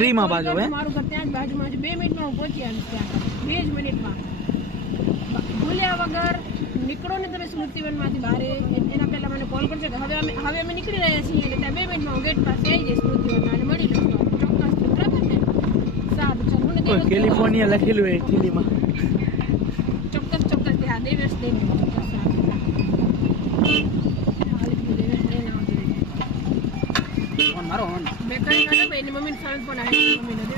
ફ્રીમાં પાછો હે મારું ઘર ત્યાં જ બાજુમાં છે 2 મિનિટમાં હું પહોંચી આવીશ ત્યાં 2 જ મિનિટમાં ભૂલ્યા વગર નીકળો ને તમે સ્મૃતિવનમાંથી બહાર એના પહેલા મને કોલ કરજો કે હવે અમે નીકળી રહ્યા છીએ એટલે ત્યાં 2 મિનિટમાં હું ગેટ પાસે આવી જઈશ સ્મૃતિવનમાં અને મળી લઉં ચોક્કસ બરાબર ને સારું ચાલો હું ને કેલિફોર્નિયા લખેલું હોય થેલીમાં ચોક્કસ ત્યાં દેવેશ દઈ ચોક્કસ સારું મારો બેકરી કાઢો ભાઈ એની મમ્મીને ફોન પણ આવી મમ્મીને દે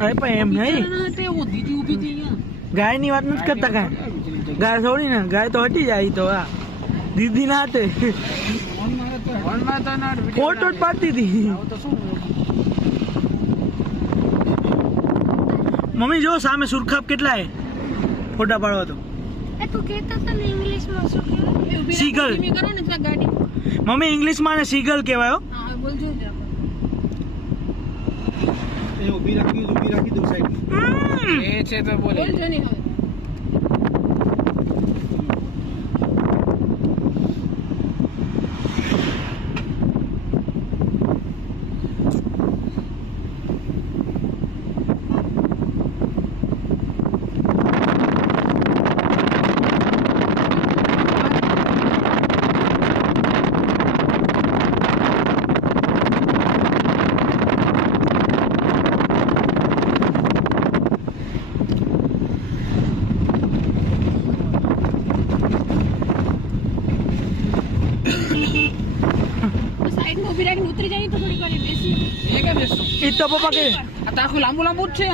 અરે પણ એમ નહીં દીદી ઊભી થઈ ગયા ગાય ની વાત નથી કરતા કાંઈ ગાય છોડી ને ગાય તો હટી જાય તો આ દીદી ના હાથે ફોટો જ પાડતી હતી મમ્મી જો સામે સુરખાબ કેટલા હે ફોટા પાડવા તો તું કહેતો તો ને ઇંગ્લિશમાં શું કહેવાય સીગલ કરો ને ગાડી મમ્મી ઇંગ્લિશમાં ને સીગલ કહેવાય હા બોલજો એ ઊભી રાખી દો સાઈડ એ છે તો બોલે બોલજો નહીં હવે ઉતરી જાય તો થોડી વાર બેસી એ કે બેસતો એ તો પપ્પા કે આ તો આખું લાંબુ જ છે